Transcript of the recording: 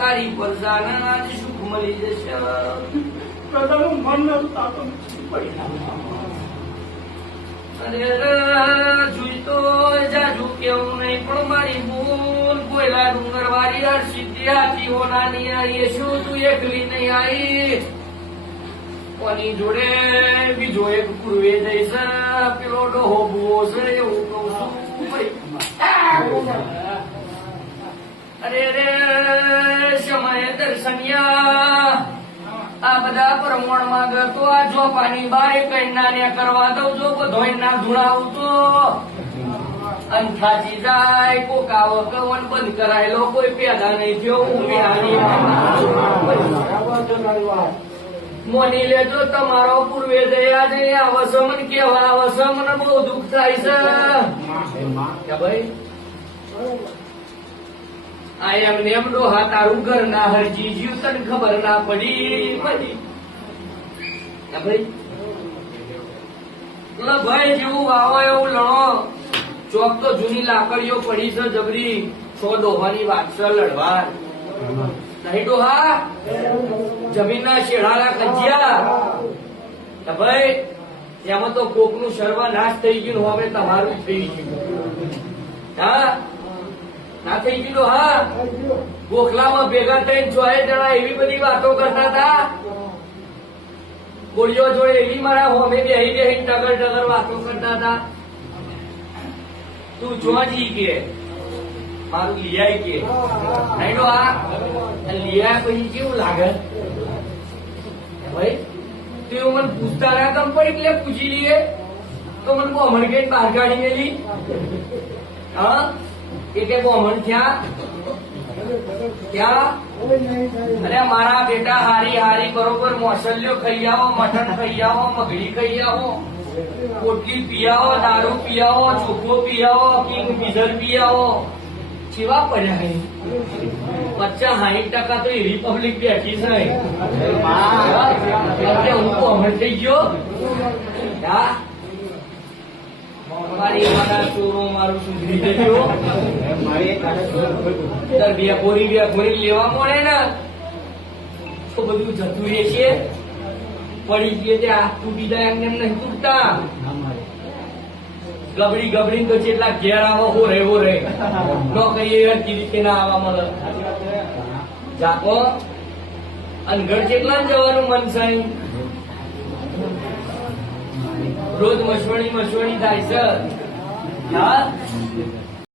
તારી પર જાન સુખ મળી જશે. દાદાનું મન નતું તો અરે જોઈ તો જાજુ કેવું નહીં પણ મારી ભૂલ કોયલા ડુંગર વાળી યાર સીધી હાથી હોનાની આઈ શું તું એકલી નહીં આઈ કોની જોડે બીજો એક પૂર્વે જઈશ પેલો ડોહો બુવો છે એવું કઉ છું ભાઈ. અરે રે સમય દર્શનિયા આ બધા પ્રમોણ માં તો આ જો પાણી બારે કઈ ના કરવા દઉં જો બધો ના ધુણાવું તો અંથાજી જાય કોકાવ કવન બંધ કરાયેલો કોઈ પેદા નહીં થયો હું બિહારી મોની લેજો તમારો પૂર્વે દયા જઈ આવશે મને કેવા આવશે મને બહુ દુઃખ થાય છે ભાઈ. આ એમને એમ ડોહા તારું ઘર ના હરજી જીવ તને ખબર ના પડી ભાઈ. ભાઈ જેવું વાવો એવું લણો ચોક તો જૂની લાકડીઓ પડી છે જબરી છો ડોહાની વાત છે લડવા નહીં ડોહા જમીનના શેઢાના કજિયા ભાઈ એમાં તો કોકનું સર્વનાશ થઈ ગયું હવે તમારું થઈ ગયું. હા ના થઈ ગયું. હા ગોખલામાં ભેગા થઈને 6 જણા એવી બધી વાતો કરતા હતા ગોળીઓ જોડે એવી મારા હોમે બેહી બેહી ટગર ટગર વાતો કરતા હતા. તું જોજી કે મારું લિયાય કે નહીં આ લિયા પછી કેવું લાગે ભાઈ. તું મને પૂછતા ના કમ પડી એટલે પૂછી લઈએ તો મને બોમણ કે બહાર કાઢી મેલી. હા એ કે બોમણ ક્યાં અરે મારા બેટા હારી હારી બરોબર મોસલ્યો ખાઈ આવો મટન ખાઈ આવો મગડી ખાઈ આવો પોટલી પી આવો દારૂ પી આવો ચોખ્ખો પી આવો કિંગ ફિશર પી આવો કેવા પડ્યા 50-60% તો એવી પબ્લિક બેઠી છે હું તો હમણાં થઈ ગયો. મારી મારા ચોરો મારું સુધરી જજો બે ગોરી લેવા મળે ને તો બધું જતું રહેશે. પડી ગયે તે હાથ તૂટી જાય એમને નહીં તૂટતા. ગબડી ગબડી તો જેટલા ઘેર આવો હો રે ન કહીએ રીતે ના આવવા મળે. જાકો અનગઢ જેટલા જવાનું મન છે રોજ મસવણી થાય છે. હા